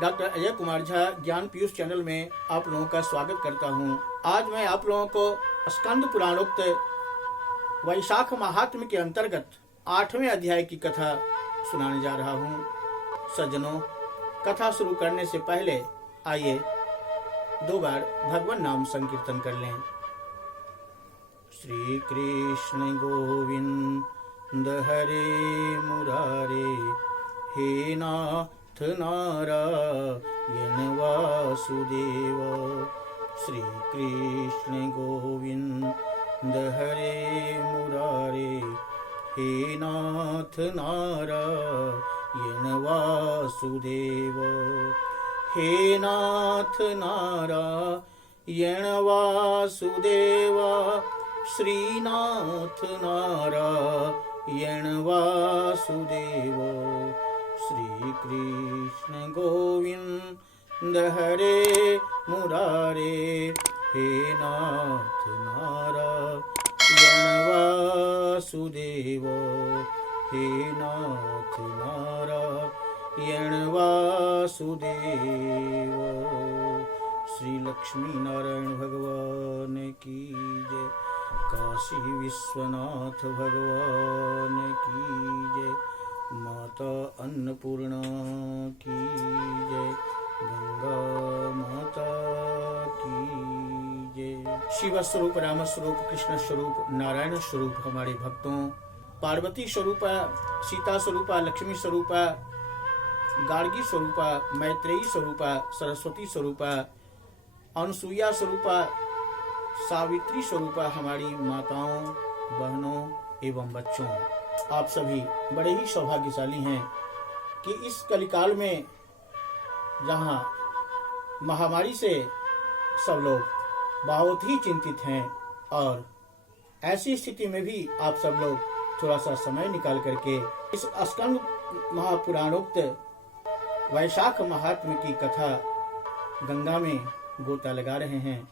Doctor Ajay Kumar Jha ज्ञान Piyush channel में आप लोगों का स्वागत करता हूं। आज मैं आप लोगों को स्कंद पुराणोक्त वैशाख महात्म्य के अंतर्गत 8वें अध्याय की कथा सुनाने जा रहा हूं। सज्जनों, कथा शुरू करने से पहले आइए 2 बार भगवान नाम संकीर्तन कर लें। श्री कृष्ण गोविंद हरे मुरारे, हे नाथ नारायण वासुदेव। श्री कृष्ण गोविंद हरे मुरारे, हे नाथ नारायण वासुदेव। हे नाथ नारायण वासुदेव, श्रीनाथ नारायण वासुदेव। श्री कृष्ण गोविंद हरे मुरारे, हे नाथ नारायण वासुदेव। हे नाथ नारायण वासुदेव। श्री लक्ष्मी नारायण भगवान की जय। काशी विश्वनाथ भगवान की जय। माता अन्नपूर्णा की जय। गंगा माता की जय। शिव स्वरूप, राम स्वरूप, कृष्ण स्वरूप, नारायण स्वरूप हमारे भक्तों, पार्वती स्वरूपा, सीता स्वरूपा, लक्ष्मी स्वरूपा, गार्गी स्वरूपा, मैत्रेयी स्वरूपा, सरस्वती स्वरूपा, अनुसुईया स्वरूपा, सावित्री स्वरूपा हमारी माताओं, बहनों एवं बच्चों, आप सभी बड़े ही सौभाग्यशाली हैं कि इस कलिकाल में जहाँ महामारी से सब लोग बहुत ही चिंतित हैं, और ऐसी स्थिति में भी आप सब लोग थोड़ा सा समय निकाल करके इस स्कंद महापुराणोक्त वैशाख महात्म्य की कथा गंगा में गोता लगा रहे हैं,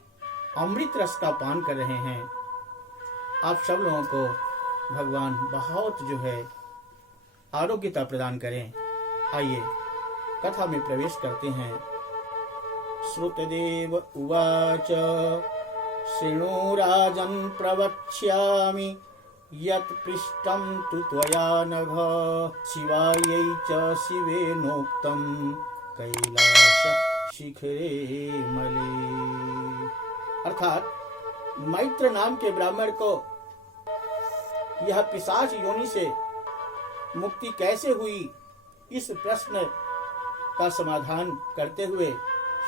अमृत रस का पान कर रहे हैं। आप सब लोगों को भगवान बहुत जो है आरोग्यता प्रदान करें। आइए कथा में प्रवेश करते हैं। श्रुतदेव उवाच, शृणु राजन् प्रवक्ष्यामि, यत् पृष्टं तु त्वया नघ, शिवायै च शिवेनोक्तं, कैलास शिखरे मले। अर्थात मैत्र नाम के ब्राह्मण को यह पिशाच योनि से मुक्ति कैसे हुई, इस प्रश्न का समाधान करते हुए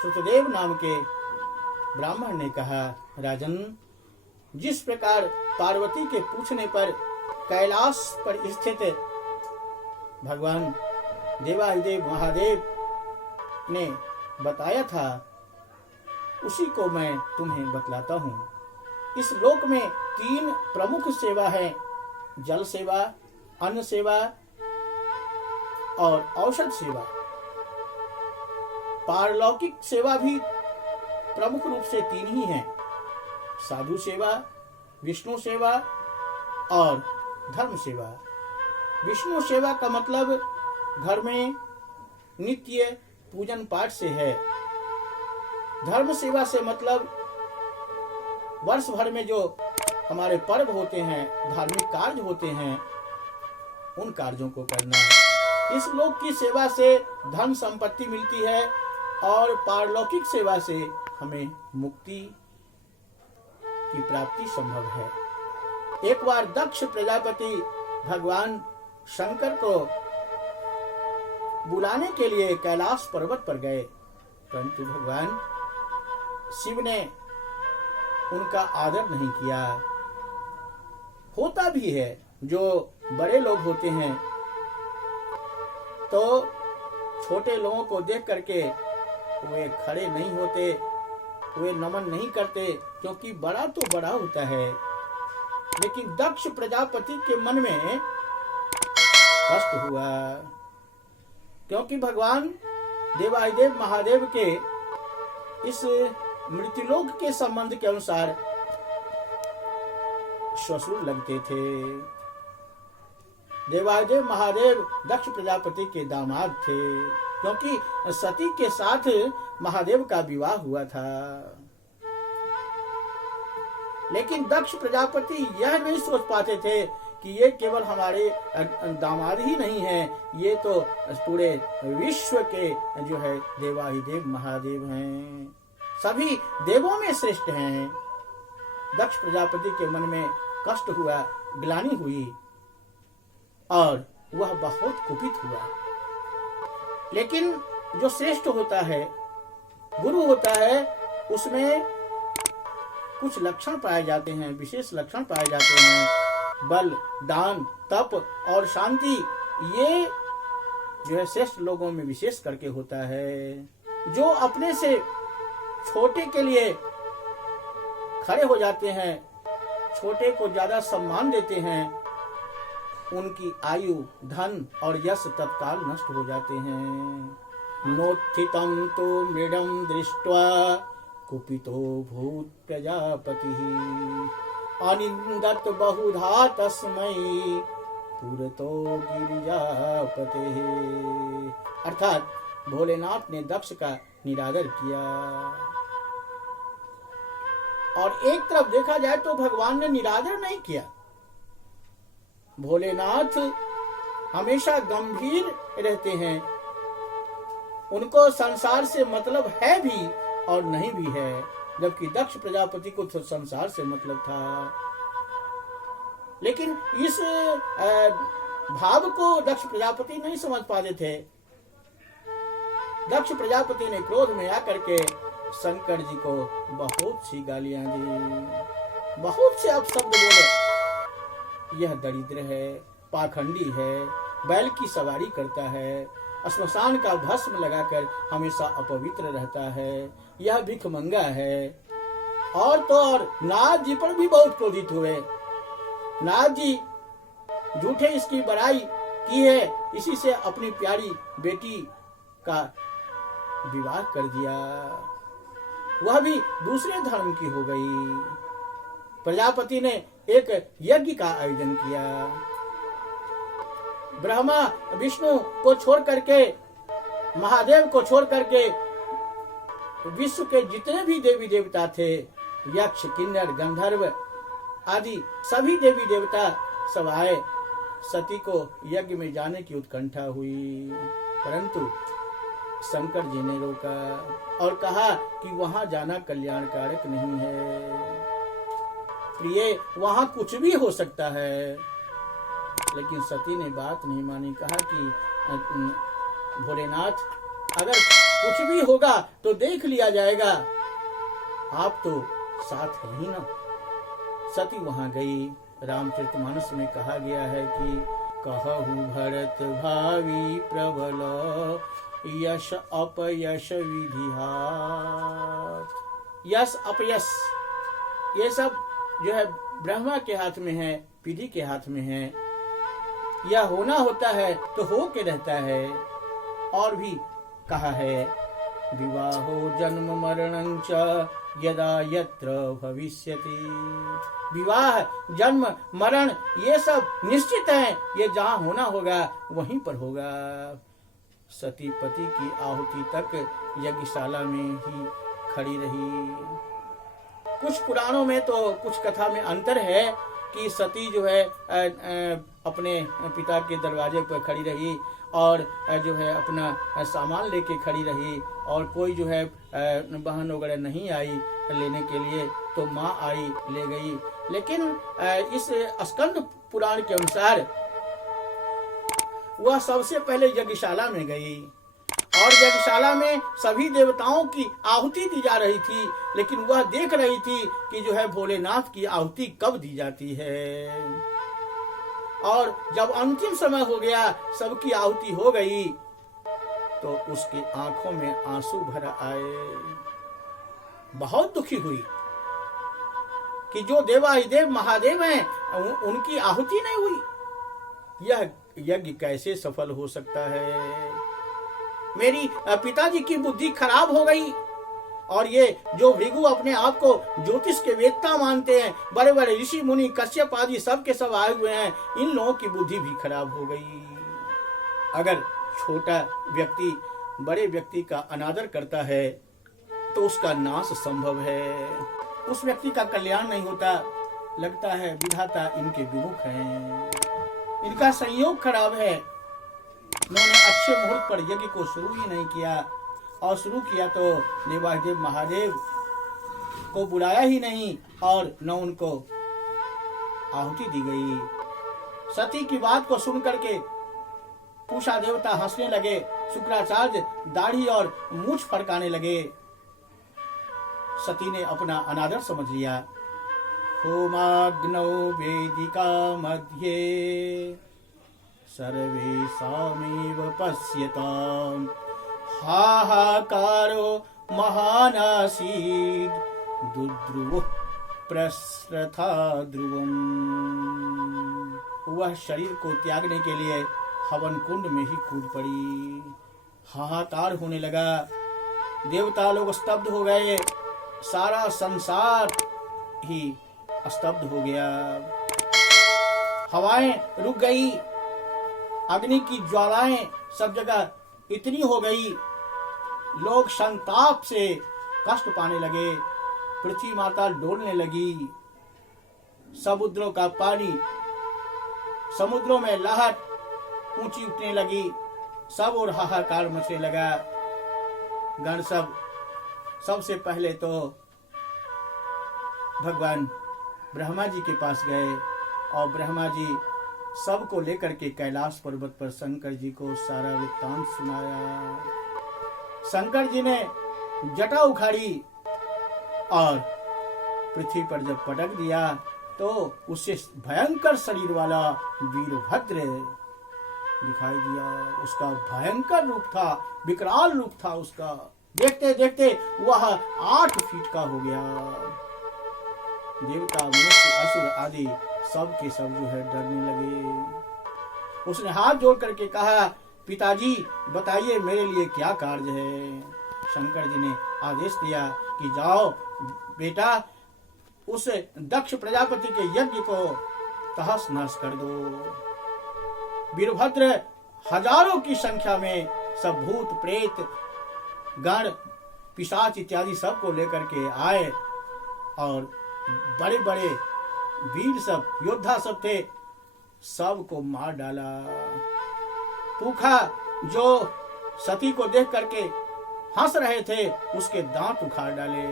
श्रुतदेव नाम के ब्राह्मण ने कहा, राजन, जिस प्रकार पार्वती के पूछने पर कैलाश पर स्थित भगवान देवाधिदेव महादेव ने बताया था, उसी को मैं तुम्हें बतलाता हूँ। इस लोक में 3 प्रमुख सेवा है, जल सेवा, अन्न सेवा और औषध सेवा। पारलौकिक सेवा भी प्रमुख रूप से 3 ही हैं, साधु सेवा, विष्णु सेवा और धर्म सेवा। विष्णु सेवा का मतलब घर में नित्य पूजन पाठ से है। धर्म सेवा से मतलब वर्ष भर में जो हमारे पर्व होते हैं, धार्मिक कार्य होते हैं, उन कार्यों को करना। इस लोक की सेवा से धन संपत्ति मिलती है और पारलौकिक सेवा से हमें मुक्ति की प्राप्ति संभव है। एक बार दक्ष प्रजापति भगवान शंकर को बुलाने के लिए कैलाश पर्वत पर गए, परंतु भगवान शिव ने उनका आदर नहीं किया। होता भी है, जो बड़े लोग होते हैं तो छोटे लोगों को देख करके वे खड़े नहीं होते, वे नमन नहीं करते, क्योंकि बड़ा तो बड़ा होता है। लेकिन दक्ष प्रजापति के मन में कष्ट हुआ, क्योंकि भगवान देवाधिदेव महादेव के इस मृत्युलोक के संबंध के अनुसार ससुर लगते थे। देवाधिदेव महादेव दक्ष प्रजापति के दामाद थे। क्योंकि सती के साथ महादेव का विवाह हुआ था। लेकिन दक्ष प्रजापति यह नहीं सोच पाते थे कि ये केवल हमारे दामाद ही नहीं है, ये तो पूरे विश्व के जो है देवाधिदेव महादेव हैं, सभी देवों में श्रेष्ठ हैं। दक्ष प्रजापति के मन में कष्ट हुआ, ग्लानि हुई और वह बहुत कुपित हुआ। लेकिन जो श्रेष्ठ होता है, गुरु होता है, उसमें कुछ लक्षण पाए जाते हैं, विशेष लक्षण पाए जाते हैं। बल, दान, तप और शांति, ये जो है श्रेष्ठ लोगों में विशेष करके होता है। जो अपने से छोटे के लिए खड़े हो जाते हैं, छोटे को ज्यादा सम्मान देते हैं, उनकी आयु, धन और यश तत्काल नष्ट हो जाते हैं। नोत्थितं तो मृडं दृष्ट्वा कुपितो भूत प्रजापति अनिंदत बहुधा तस्मै पुरतो गिरिजापते। अर्थात भोलेनाथ ने दक्ष का निरादर किया। और एक तरफ देखा जाए तो भगवान ने निरादर नहीं किया। भोलेनाथ हमेशा गंभीर रहते हैं, उनको संसार से मतलब है भी और नहीं भी है, जबकि दक्ष प्रजापति को तो संसार से मतलब था। लेकिन इस भाव को दक्ष प्रजापति नहीं समझ पाते थे। दक्ष प्रजापति ने क्रोध में आकर के शंकर जी को बहुत सी गालियां दी, बहुत से अपशब्द बोले। यह दरिद्र है, पाखंडी है, बैल की सवारी करता है, श्मशान का भस्म लगाकर हमेशा अपवित्र रहता है, यह भिखमंगा है। और तो और नाथ जी पर भी बहुत क्रोधित हुए। नाथ जी झूठे इसकी बड़ाई की है, इसी से अपनी प्यारी बेटी का विवाह कर दिया, वह भी दूसरे धर्म की हो गई। प्रजापति ने एक यज्ञ का आयोजन किया। ब्रह्मा विष्णु को छोड़ करके, महादेव को छोड़ करके विश्व के जितने भी देवी देवता थे, यक्ष, किन्नर, गंधर्व आदि सभी देवी देवता सब आए। सती को यज्ञ में जाने की उत्कंठा हुई, परंतु शंकर जी ने रोका और कहा कि वहां जाना कल्याणकारक नहीं है। प्रिय, वहां कुछ भी हो सकता है। लेकिन सती ने बात नहीं मानी, कहा कि भोलेनाथ, अगर कुछ भी होगा तो देख लिया जाएगा, आप तो साथ हैं ही ना। सती वहां गई। रामचरितमानस में कहा गया है कि कहु भरत भावी प्रबल यश अपयश विधिहात। यश अपयश ये सब जो है ब्रह्मा के हाथ में है, विधि के हाथ में है। यह होना होता है तो हो के रहता है। और भी कहा है, विवाहो जन्म मरणं च यदा यत्र भविष्यति। विवाह, जन्म, मरण ये सब निश्चित है, ये जहाँ होना होगा वहीं पर होगा। सती पति की आहुति तक यज्ञशाला में ही खड़ी रही। कुछ पुराणों में तो कुछ कथा में अंतर है कि सती जो है अपने पिता के दरवाजे पर खड़ी रही और जो है अपना सामान लेके खड़ी रही, और कोई जो है बहन वगैरह नहीं आई लेने के लिए, तो माँ आई ले गई। लेकिन इस स्कंद पुराण के अनुसार वह सबसे पहले यज्ञशाला में गई और यज्ञशाला में सभी देवताओं की आहुति दी जा रही थी, लेकिन वह देख रही थी कि जो है भोलेनाथ की आहुति कब दी जाती है। और जब अंतिम समय हो गया, सबकी आहुति हो गई, तो उसकी आंखों में आंसू भर आए। बहुत दुखी हुई कि जो देवाधिदेव महादेव हैं उनकी आहुति नहीं हुई। यह यज्ञ कैसे सफल हो सकता है? मेरी पिताजी की बुद्धि खराब हो गई। और ये जो भृगु अपने आप को ज्योतिष के वेत्ता मानते हैं, बड़े बड़े ऋषि मुनि कश्यप आदि सब के सब आए हुए हैं, इन लोगों की बुद्धि भी खराब हो गई। अगर छोटा व्यक्ति बड़े व्यक्ति का अनादर करता है तो उसका नाश संभव है, उस व्यक्ति का कल्याण नहीं होता। लगता है विधाता इनके विमुख हैं, इनका संयोग खराब है। उन्होंने अच्छे मुहूर्त पर यज्ञ को शुरू ही नहीं किया, और शुरू किया तो देवाधिदेव महादेव को बुलाया ही नहीं और न उनको आहुति दी गई। सती की बात को सुन करके पूषा देवता हंसने लगे, शुक्राचार्य दाढ़ी और मूछ फड़काने लगे। सती ने अपना अनादर समझ लिया। होमाग्नौ वेदिका मध्ये सर्वेषामेव पश्यताम् हाहाकारो महानासीत् दुद्रुवुः प्रस्रथा ध्रुवम्। वह शरीर को त्यागने के लिए हवन कुंड में ही कूद पड़ी। हाहाकार होने लगा, देवता लोग स्तब्ध हो गए, सारा संसार ही स्तब्ध हो गया। हवाएं रुक गई, अग्नि की ज्वालाएं सब जगह इतनी हो गई, लोग संताप से कष्ट पाने लगे। पृथ्वी माता डोलने लगी, समुद्रों का पानी, समुद्रों में लहर ऊंची उठने लगी, सब और हाहाकार मचने लगा। गण सबसे पहले तो भगवान ब्रह्मा जी के पास गए और ब्रह्मा जी सबको लेकर के कैलाश पर्वत पर शंकर जी को सारा वृत्तांत सुनाया। शंकर जी ने जटा उखाड़ी और पृथ्वी पर जब पटक दिया तो उससे भयंकर शरीर वाला वीरभद्र दिखाई दिया। उसका भयंकर रूप था, विकराल रूप था उसका। देखते देखते वह 8 फीट का हो गया। देवता मनुष्य असुर आदि सब के सब जो है डरने लगे। उसने हाथ जोड़ करके कहा, पिताजी बताइए मेरे लिए क्या कार्य है। शंकर जी ने आदेश दिया कि जाओ बेटा, उस दक्ष प्रजापति के यज्ञ को तहस नहस कर दो। वीरभद्र हजारों की संख्या में सब भूत प्रेत गण पिशाच इत्यादि सबको लेकर के आए और बड़े बड़े वीर सब योद्धा सब थे, सबको मार डाला। पूखा जो सती को देख करके हंस रहे थे उसके दांत उखाड़ डाले।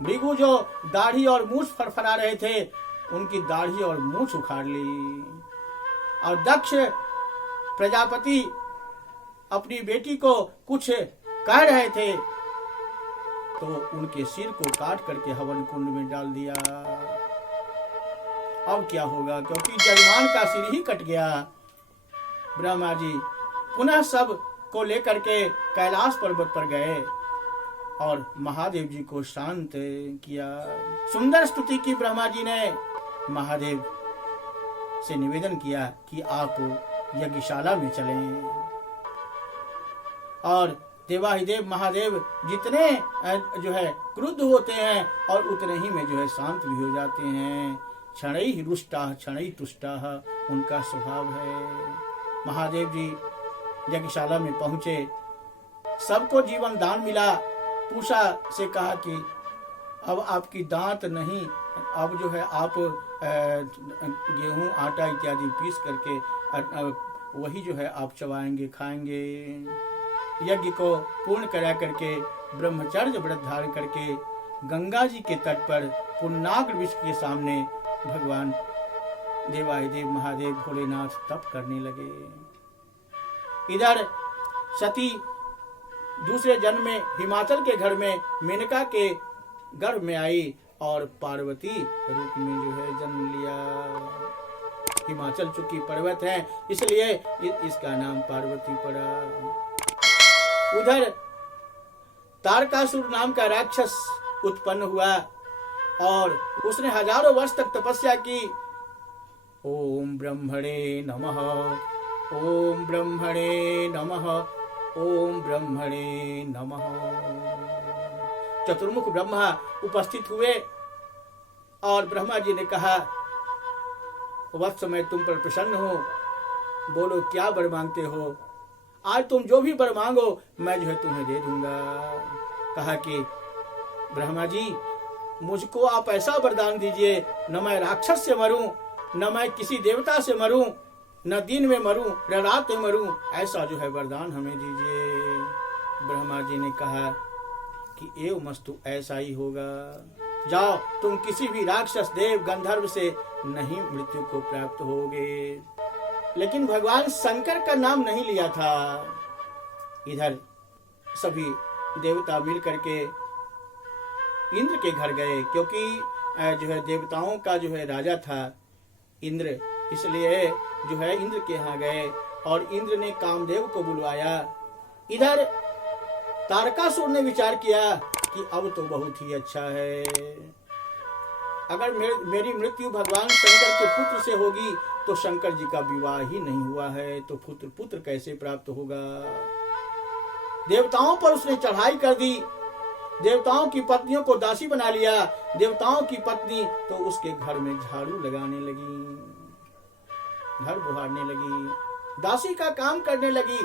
भृगु जो दाढ़ी और मूछ फड़फड़ा रहे थे उनकी दाढ़ी और मूछ उखाड़ ली। और दक्ष प्रजापति अपनी बेटी को कुछ कह रहे थे तो उनके सिर को काट करके हवन कुंड में डाल दिया। अब क्या होगा, क्योंकि जजमान का सिर ही कट गया। ब्रह्मा जी पुनः सब को लेकर के कैलाश पर्वत पर गए और महादेव जी को शांत किया। सुंदर स्तुति की ब्रह्मा जी ने महादेव से निवेदन किया कि आप यज्ञशाला में चलें। और देवाधिदेव महादेव जितने जो है क्रुद्ध होते हैं और उतने ही में जो है शांत भी हो जाते हैं। क्षणैः रुष्टाः क्षणैः तुष्टाः उनका स्वभाव है। महादेव जी यज्ञशाला में पहुंचे, सबको जीवन दान मिला। पूषा से कहा कि अब आपकी दांत नहीं, अब जो है आप गेहूं आटा इत्यादि पीस करके वही जो है आप चबाएंगे खाएंगे। यज्ञ को पूर्ण करा करके ब्रह्मचर्य व्रत धारण करके गंगा जी के तट पर पुन्नाग वृक्ष के सामने भगवान देवाधिदेव महादेव भोलेनाथ तप करने लगे। इधर सती दूसरे जन्म में हिमाचल के घर में मेनका के गर्भ में आई और पार्वती रूप में जो है जन्म लिया। हिमाचल चूंकि पर्वत है इसलिए इसका नाम पार्वती पड़ा। उधर तारकासुर नाम का राक्षस उत्पन्न हुआ और उसने हजारों वर्ष तक तपस्या की। ओम ब्रह्मणे नमः, ओम ब्रह्मणे नमः, ओम ब्रह्मणे नमः। चतुर्मुख ब्रह्मा उपस्थित हुए और ब्रह्मा जी ने कहा, वत्स मैं तुम पर प्रसन्न हूं, बोलो क्या वर मांगते हो। आज तुम जो भी वर मांगो मैं जो है तुम्हें दे दूंगा। कहा कि ब्रह्मा जी मुझको आप ऐसा वरदान दीजिए, न मैं राक्षस से मरूं, न मैं किसी देवता से मरूं, न दिन में मरूं न रात में मरूं, ऐसा जो है वरदान हमें दीजिए। ब्रह्मा जी ने कहा कि एव मस्तु, ऐसा ही होगा। जाओ तुम किसी भी राक्षस देव गंधर्व से नहीं मृत्यु को प्राप्त होगे। लेकिन भगवान शंकर का नाम नहीं लिया था। इधर सभी देवता मिल करके इंद्र के घर गए, क्योंकि जो है देवताओं का जो है राजा था इंद्र, इसलिए जो है इंद्र के यहाँ गए और इंद्र ने कामदेव को बुलवाया। इधर तारकासुर ने विचार किया कि अब तो बहुत ही अच्छा है, अगर मेरी मृत्यु भगवान शंकर के पुत्र से होगी तो शंकर जी का विवाह ही नहीं हुआ है, तो पुत्र कैसे प्राप्त होगा। देवताओं पर उसने चढ़ाई कर दी, देवताओं की पत्नियों को दासी बना लिया। देवताओं की पत्नी तो उसके घर में झाड़ू लगाने लगी, घर बुहारने लगी, दासी का काम करने लगी।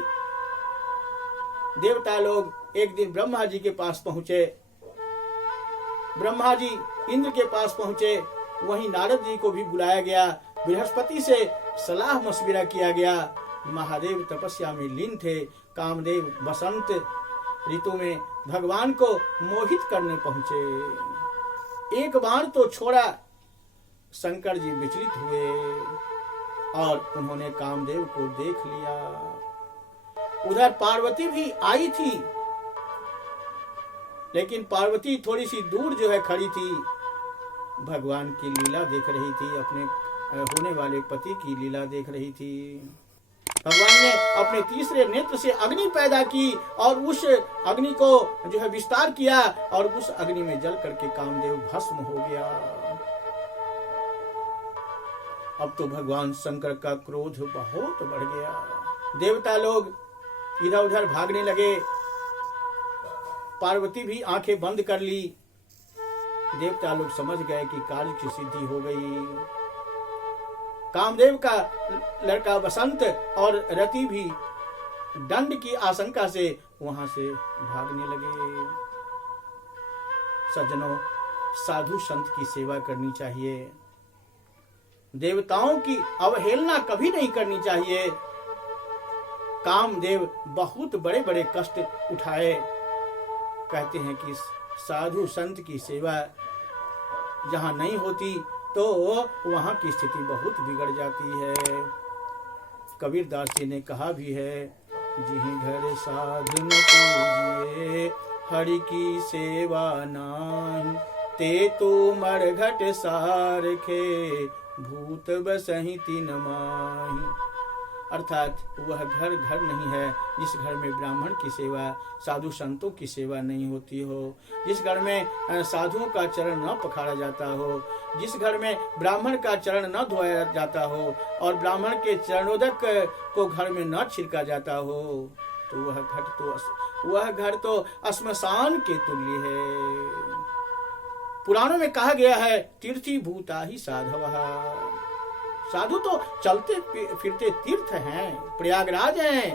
देवता लोग एक दिन ब्रह्मा जी के पास पहुंचे, ब्रह्मा जी इंद्र के पास पहुंचे, वहीं नारद जी को भी बुलाया गया, बृहस्पति से सलाह मशविरा किया गया। महादेव तपस्या में लीन थे, कामदेव बसंत ऋतु में भगवान को मोहित करने पहुंचे। एक बार तो छोड़ा, शंकर जी विचलित हुए और उन्होंने कामदेव को देख लिया। उधर पार्वती भी आई थी, लेकिन पार्वती थोड़ी सी दूर जो है खड़ी थी, भगवान की लीला देख रही थी, अपने होने वाले पति की लीला देख रही थी। भगवान ने अपने तीसरे नेत्र से अग्नि पैदा की और उस अग्नि को जो है विस्तार किया और उस अग्नि में जल करके कामदेव भस्म हो गया। अब तो भगवान शंकर का क्रोध बहुत बढ़ गया। देवता लोग इधर उधर भागने लगे, पार्वती भी आंखें बंद कर ली। देवता लोग समझ गए कि कार्य की सिद्धि हो गई। कामदेव का लड़का बसंत और रति भी दंड की आशंका से वहां से भागने लगे। सज्जनों, साधु संत की सेवा करनी चाहिए, देवताओं की अवहेलना कभी नहीं करनी चाहिए। कामदेव बहुत बड़े बड़े कष्ट उठाए, कहते हैं कि साधु संत की सेवा जहां नहीं होती तो वहां की स्थिति बहुत बिगड़ जाती है। कबीरदास जी ने कहा भी है, जिहि घर साधु न पूजिए हरि की सेवा नाहि, ते तो मरघट सारखे भूत बसहि तिन माहि। अर्थात वह घर घर नहीं है जिस घर में ब्राह्मण की सेवा, साधु संतों की सेवा नहीं होती हो, जिस घर में साधुओं का चरण न पखाड़ा जाता हो, जिस घर में ब्राह्मण का चरण न धोया जाता हो और ब्राह्मण के चरणोदक को घर में न छिड़का जाता हो, तो वह घर तो श्मशान के तुल्य है। पुराणों में कहा गया है, तीर्थी भूता ही साधवः। साधु तो चलते फिरते तीर्थ हैं, प्रयागराज हैं।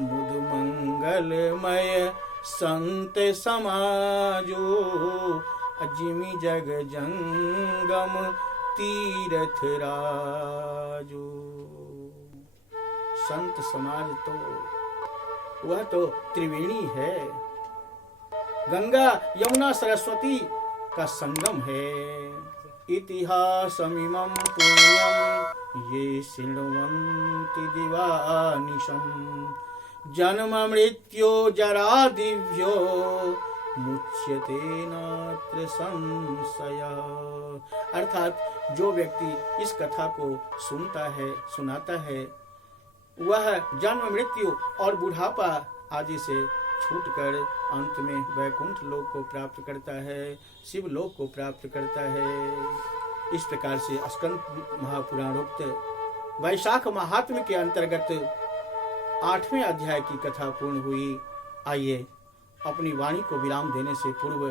मुद मंगलमय संत समाजो, अजिमि जग जंगम तीर्थ राजो। संत समाज तो वह तो त्रिवेणी है, गंगा यमुना सरस्वती का संगम है। इतिहासमिमं पुण्यं ये शृण्वन्ति दिवानिशं, जन्म मृत्यो जरा दिव्यो मुच्यते नात्र संशय। अर्थात जो व्यक्ति इस कथा को सुनता है, सुनाता है, वह जन्म मृत्यु और बुढ़ापा आदि से छूटकर अंत में वैकुंठ लोक को प्राप्त करता है, शिव लोक को प्राप्त करता है। इस प्रकार से स्कंद महापुराणोक्त वैशाख महात्म्य के अंतर्गत 8वें अध्याय की कथा पूर्ण हुई। आइए अपनी वाणी को विराम देने से पूर्व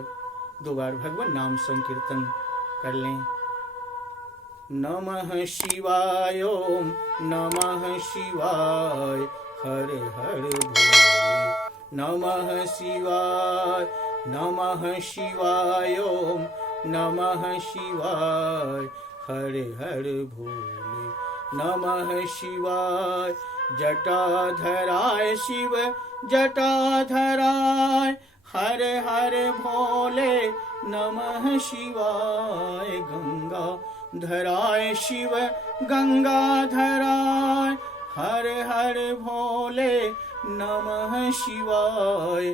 2 बार भगवान नाम संकीर्तन कर लें। नमः शिवाय, ओम नमः शिवाय, हर हर भोले। नमः शिवाय नमः शिवाय ओम नमः शिवाय हर हर भोले। नमः शिवाय जटाधराय शिव जटाधराय हर हर भोले। नमः शिवाय गंगा धराय शिव गंगाधराय हर हर भोले। नमः शिवाय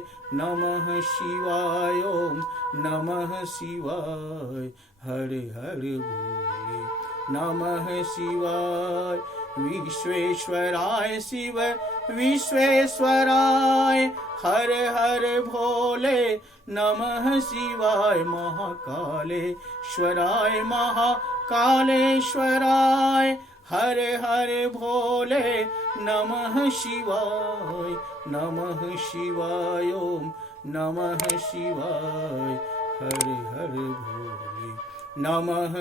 ओम नमः शिवाय हर हर भोले। नमः शिवाय विश्वेश्वराय शिव विश्वेश्वराय हर हर भोले। नमः शिवाय महाकालेश्वराय महाकालेश्वराय हर हर भोले। नमः शिवाय ओम नमः शिवाय हर हर भोले। नमः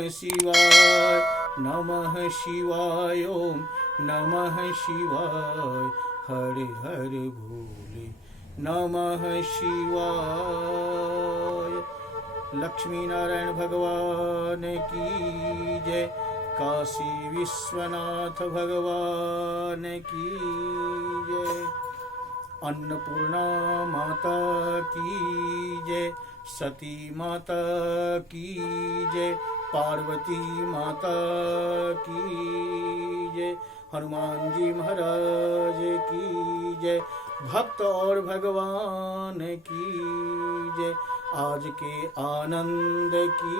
शिवाय ओम नमः शिवाय हर हर भोले। नमः शिवाय। लक्ष्मी नारायण भगवान की जय। काशी विश्वनाथ भगवान की जय। अन्नपूर्णा माता की जय। सती माता की जय। पार्वती माता की जय। हनुमान जी महाराज की जय। भक्त और भगवान की जय। आज के आनंद की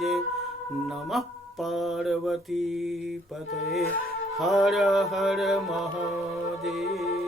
जय। नमः पार्वती पते हर हर महादेव।